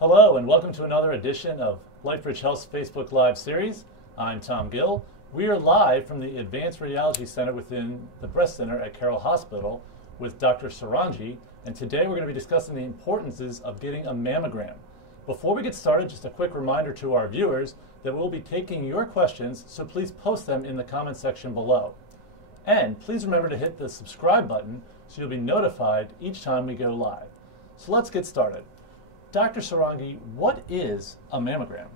Hello and welcome to another edition of LifeBridge Health's Facebook Live series. I'm Tom Gill. We are live from the Advanced Radiology Center within the Breast Center at Carroll Hospital with Dr. Sarangi, and today we're going to be discussing the importances of getting a mammogram. Before we get started, just a quick reminder to our viewers that we'll be taking your questions, so please post them in the comment section below. And please remember to hit the subscribe button so you'll be notified each time we go live. So let's get started. Dr. Sarangi, what is a mammogram?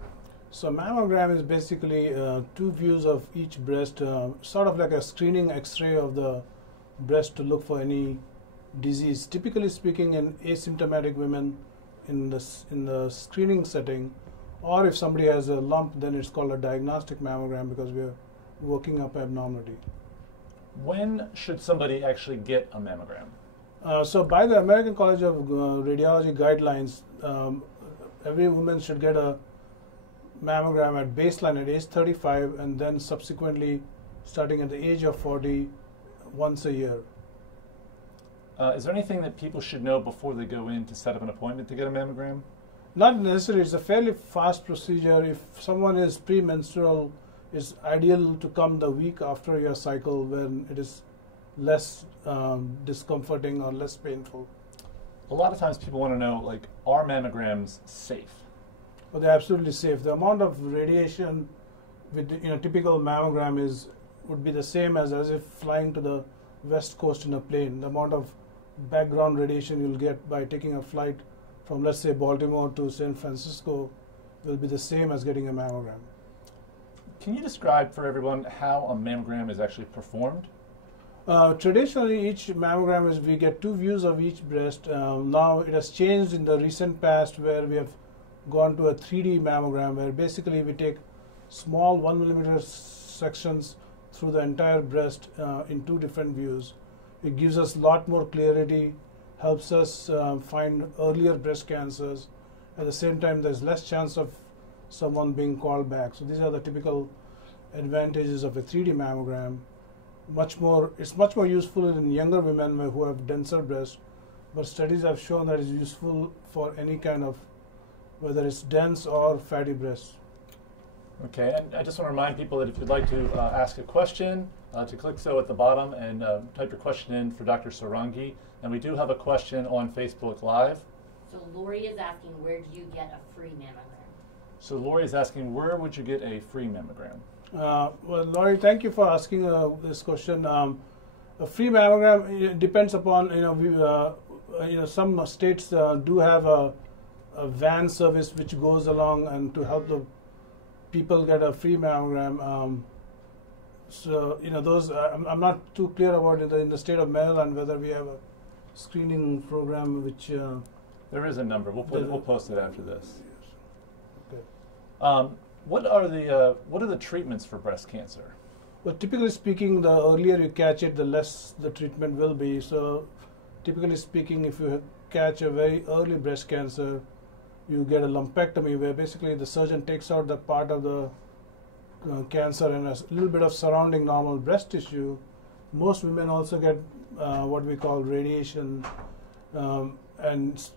So mammogram is basically two views of each breast, sort of like a screening x-ray of the breast to look for any disease. Typically speaking, in asymptomatic women in the screening setting, or if somebody has a lump, then it's called a diagnostic mammogram because we're working up abnormality. When should somebody actually get a mammogram? So by the American College of Radiology guidelines, every woman should get a mammogram at baseline at age 35 and then subsequently starting at the age of 40 once a year. Is there anything that people should know before they go in to set up an appointment to get a mammogram? Not necessarily. It's a fairly fast procedure. If someone is premenstrual, it's ideal to come the week after your cycle when it is less discomforting or less painful. A lot of times people want to know, like, are mammograms safe? Well, they're absolutely safe. The amount of radiation with typical mammogram would be the same as if flying to the west coast in a plane. The amount of background radiation you'll get by taking a flight from, let's say, Baltimore to San Francisco will be the same as getting a mammogram. Can you describe for everyone how a mammogram is actually performed? Traditionally, each mammogram we get two views of each breast. Now it has changed in the recent past where we have gone to a 3D mammogram where basically we take small 1 millimeter sections through the entire breast in two different views. It gives us a lot more clarity, helps us find earlier breast cancers. At the same time, there's less chance of someone being called back. So these are the typical advantages of a 3D mammogram. It's much more useful in younger women who have denser breasts, but studies have shown that it's useful for any kind of, whether it's dense or fatty breasts. Okay, and I just want to remind people that if you'd like to ask a question, to click so at the bottom and type your question in for Dr. Sarangi. And we do have a question on Facebook Live. So Lori is asking, where do you get a free mammogram? So Lori is asking, where would you get a free mammogram? Well, Lori, thank you for asking this question. A free mammogram depends upon some states do have a van service which goes along and to help the people get a free mammogram. So those I'm not too clear about in the state of Maryland whether we have a screening program which. There is a number. We'll post it after this. Yes. Okay. What are the treatments for breast cancer? Well, typically speaking, the earlier you catch it, the less the treatment will be. So, typically speaking, if you catch a very early breast cancer, you get a lumpectomy where basically the surgeon takes out the part of the cancer and a little bit of surrounding normal breast tissue. Most women also get what we call radiation, and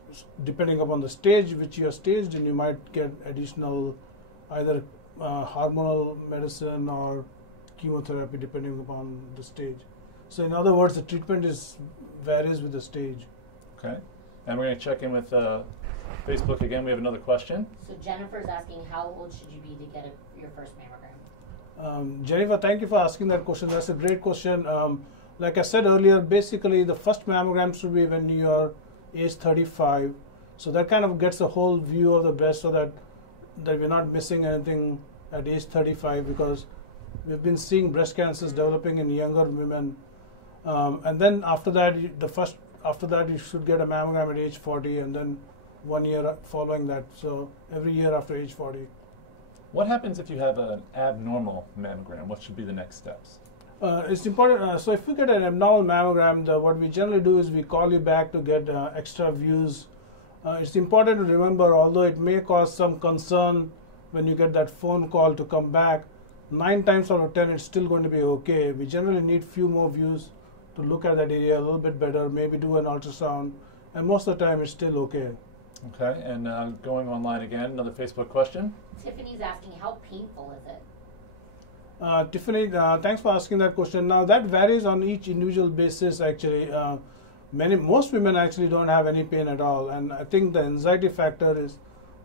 depending upon the stage which you are staged in, you might get additional either hormonal medicine or chemotherapy depending upon the stage. So in other words, the treatment varies with the stage. Okay, and we're going to check in with Facebook again. We have another question. So Jennifer's asking, how old should you be to get your first mammogram? Jennifer, thank you for asking that question. That's a great question. Like I said earlier, basically the first mammogram should be when you are age 35. So that kind of gets a whole view of the breast so that we're not missing anything at age 35 because we've been seeing breast cancers developing in younger women. And then after that, you should get a mammogram at age 40 and then 1 year following that. So every year after age 40. What happens if you have an abnormal mammogram? What should be the next steps? It's important. So if you get an abnormal mammogram, what we generally do is we call you back to get extra views. It's important to remember, although it may cause some concern when you get that phone call to come back, 9 times out of 10 it's still going to be okay. We generally need few more views to look at that area a little bit better, maybe do an ultrasound, and most of the time it's still okay. Okay, and going online again, another Facebook question. Tiffany's asking, how painful is it? Tiffany, thanks for asking that question. Now that varies on each individual basis. Actually, most women actually don't have any pain at all, and I think the anxiety factor is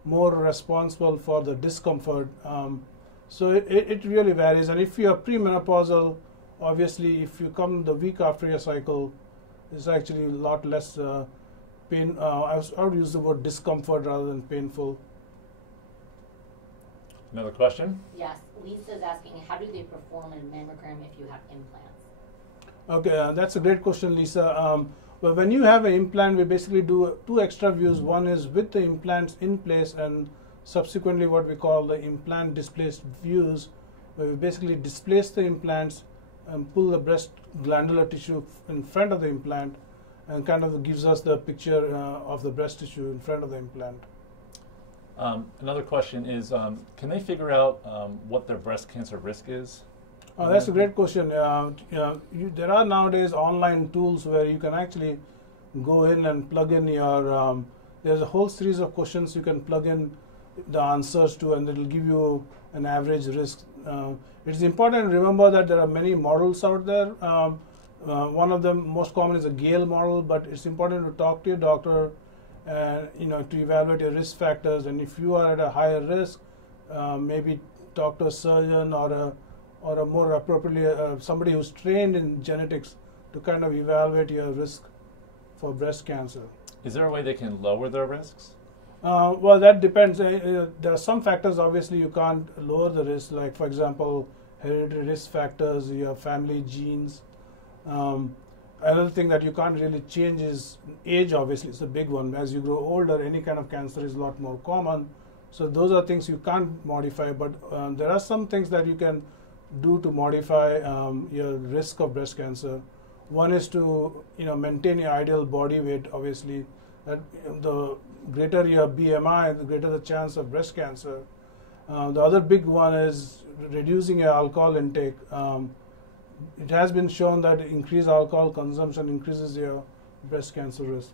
more responsible for the discomfort. So it really varies. And if you are premenopausal, obviously, if you come the week after your cycle, it's actually a lot less pain. I would use the word discomfort rather than painful. Another question? Yes, Lisa's asking, how do they perform a mammogram if you have implants? Okay, that's a great question, Lisa. Well, when you have an implant, we basically do two extra views. One is with the implants in place, and subsequently what we call the implant displaced views, where we basically displace the implants and pull the breast glandular tissue in front of the implant, and kind of gives us the picture of the breast tissue in front of the implant. Another question is, can they figure out what their breast cancer risk is? That's a great question. There are nowadays online tools where you can actually go in and plug in your, there's a whole series of questions you can plug in the answers to, and it will give you an average risk. It's important to remember that there are many models out there. One of them most common is a Gale model, but it's important to talk to your doctor to evaluate your risk factors, and if you are at a higher risk, maybe talk to a surgeon or a more appropriately somebody who's trained in genetics to kind of evaluate your risk for breast cancer. Is there a way they can lower their risks? Well, that depends. There are some factors obviously you can't lower the risk, like for example hereditary risk factors, your family genes. Another thing that you can't really change is age. Obviously, it's a big one. As you grow older, any kind of cancer is a lot more common. So those are things you can't modify. But there are some things that you can do to modify your risk of breast cancer. One is to maintain your ideal body weight. Obviously, that the greater your BMI, the greater the chance of breast cancer. The other big one is reducing your alcohol intake. It has been shown that increased alcohol consumption increases your breast cancer risk.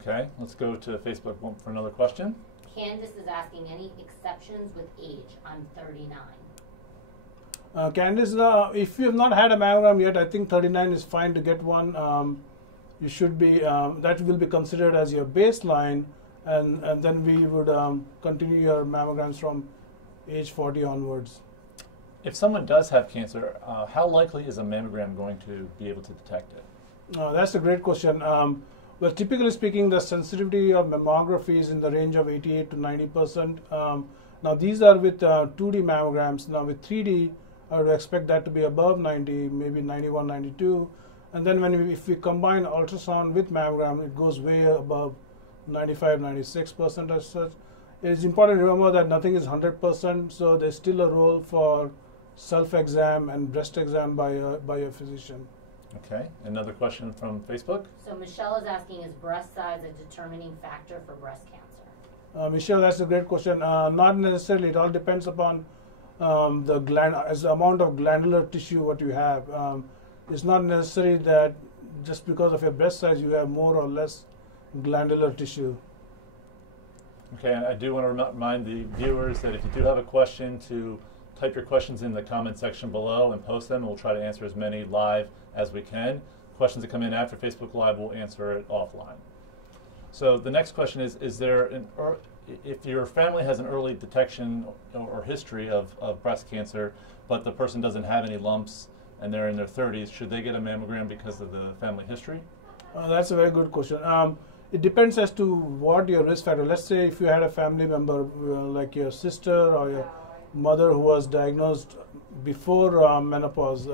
Okay, let's go to Facebook for another question. Candace is asking, any exceptions with age? I'm 39. Candice, if you have not had a mammogram yet, I think 39 is fine to get one. You should be, that will be considered as your baseline, and then we would continue your mammograms from age 40 onwards. If someone does have cancer, how likely is a mammogram going to be able to detect it? That's a great question. Well, typically speaking, the sensitivity of mammography is in the range of 88 to 90%. Now, these are with 2D mammograms. Now, with 3D, I would expect that to be above 90, maybe 91, 92. And then if we combine ultrasound with mammogram, it goes way above 95, 96% as such. It is important to remember that nothing is 100%, so there's still a role for self-exam and breast exam by a physician. Okay, another question from Facebook. So Michelle is asking, is breast size a determining factor for breast cancer? Michelle, that's a great question. Not necessarily. It all depends upon the amount of glandular tissue what you have. It's not necessary that just because of your breast size you have more or less glandular tissue. Okay, I do want to remind the viewers that if you do have a question, to type your questions in the comment section below and post them, and we'll try to answer as many live as we can. Questions that come in after Facebook Live, we'll answer it offline. So the next question is there if your family has an early detection or history of breast cancer, but the person doesn't have any lumps and they're in their 30s, should they get a mammogram because of the family history? That's a very good question. It depends as to what your risk factor. Let's say if you had a family member like your sister or your mother who was diagnosed before menopause,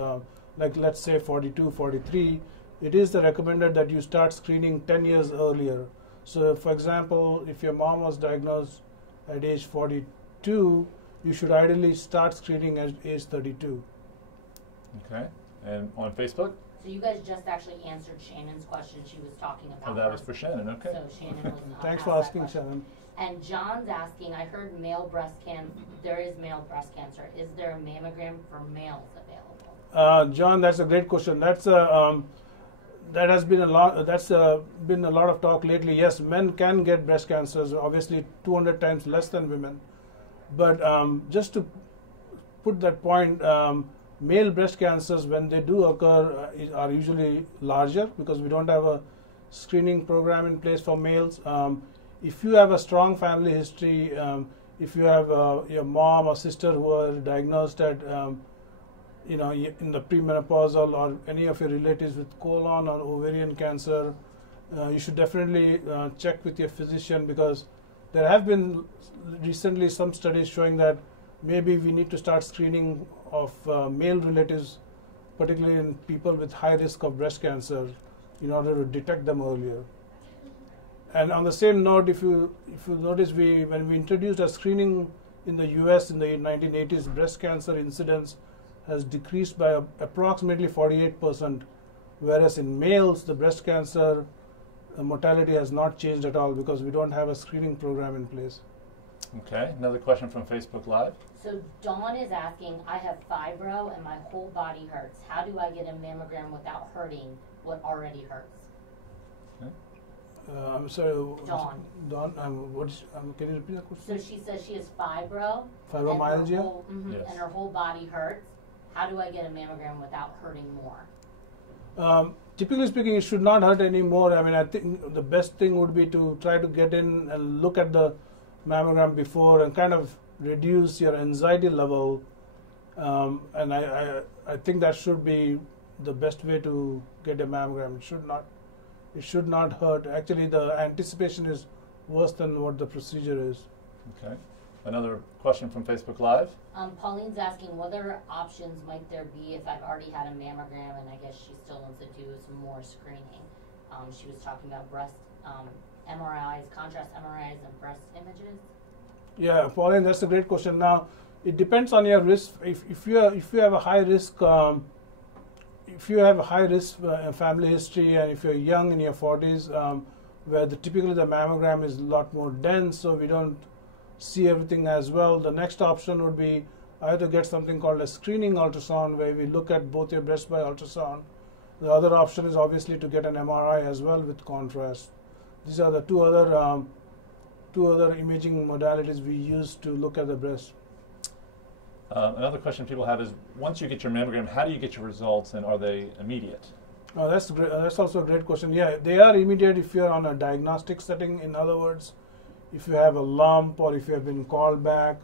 like let's say 42, 43, it is recommended that you start screening 10 years earlier. So for example, if your mom was diagnosed at age 42, you should ideally start screening at age 32. Okay, and on Facebook? So you guys just actually answered Shannon's question. She was talking about. Oh, that was for Shannon, okay. So Shannon was Thanks for asking, Shannon. And John's asking, I heard there is male breast cancer. Is there a mammogram for males available? John, that's a great question. that has been a lot. That's been a lot of talk lately. Yes, men can get breast cancers, obviously 200 times less than women. But just to put that point, male breast cancers, when they do occur, are usually larger because we don't have a screening program in place for males. If you have a strong family history, if you have your mom or sister who are diagnosed at in the premenopausal, or any of your relatives with colon or ovarian cancer, you should definitely check with your physician, because there have been recently some studies showing that maybe we need to start screening of male relatives, particularly in people with high risk of breast cancer, in order to detect them earlier. And on the same note, if you notice, when we introduced a screening in the US in the 1980s, breast cancer incidence has decreased by approximately 48%, whereas in males, the breast cancer mortality has not changed at all because we don't have a screening program in place. Okay, another question from Facebook Live. So Dawn is asking, I have fibro and my whole body hurts. How do I get a mammogram without hurting what already hurts? Okay. I'm sorry. Dawn. Dawn, can you repeat that question? So she says she has fibro. Fibromyalgia? Yes. And her whole body hurts. How do I get a mammogram without hurting more? Typically speaking, it should not hurt anymore. I mean, I think the best thing would be to try to get in and look at the mammogram before and kind of reduce your anxiety level. And I think that should be the best way to get a mammogram. It should not hurt. Actually, the anticipation is worse than what the procedure is. Okay. Another question from Facebook Live. Pauline's asking, what other options might there be if I've already had a mammogram and I guess she still wants to do some more screening? She was talking about breast MRIs, contrast MRIs, and breast images. Yeah, Pauline, that's a great question. Now, it depends on your risk. If you have a high risk, family history, and if you're young in your 40s, where typically the mammogram is a lot more dense, so we don't see everything as well. The next option would be either get something called a screening ultrasound, where we look at both your breasts by ultrasound. The other option is obviously to get an MRI as well with contrast. These are the two other imaging modalities we use to look at the breast. Another question people have is, once you get your mammogram, how do you get your results, and are they immediate? That's great. That's also a great question. Yeah, they are immediate if you're on a diagnostic setting. In other words, if you have a lump or if you have been called back,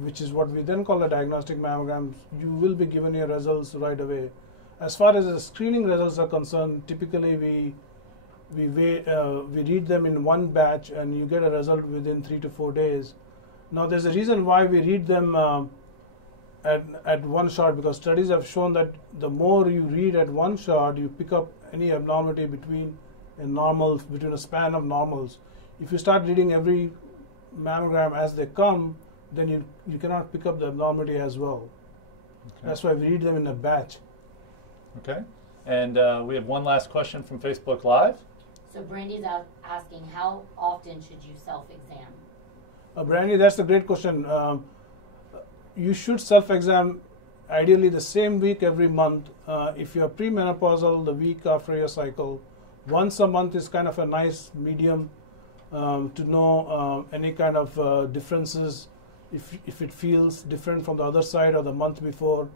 which is what we then call a diagnostic mammogram, you will be given your results right away. As far as the screening results are concerned, typically we read them in one batch, and you get a result within 3 to 4 days. Now, there's a reason why we read them at one shot, because studies have shown that the more you read at one shot, you pick up any abnormality between a span of normals. If you start reading every mammogram as they come, then you cannot pick up the abnormality as well. Okay. That's why we read them in a batch. Okay. And we have one last question from Facebook Live. So Brandy's asking, how often should you self-exam? Brandy, that's a great question. You should self-exam ideally the same week every month. If you're premenopausal, the week after your cycle. Once a month is kind of a nice medium to know any kind of differences, if it feels different from the other side or the month before.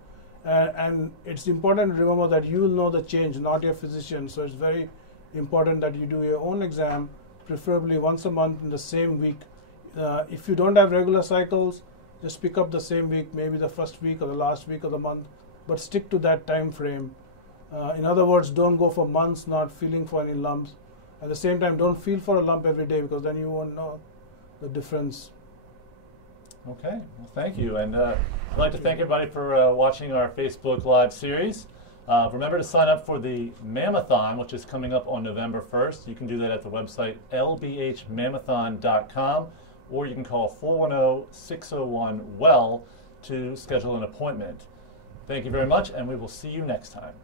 And it's important to remember that you will know the change, not your physician. So it's very important that you do your own exam, preferably once a month in the same week. If you don't have regular cycles, just pick up the same week, maybe the first week or the last week of the month, but stick to that time frame. In other words, don't go for months not feeling for any lumps. At the same time, don't feel for a lump every day, because then you won't know the difference. Okay, well, thank you. And I'd like to thank everybody for watching our Facebook Live series. Remember to sign up for the Mammothon, which is coming up on November 1st. You can do that at the website lbhmammothon.com, or you can call 410-601-WELL to schedule an appointment. Thank you very much, and we will see you next time.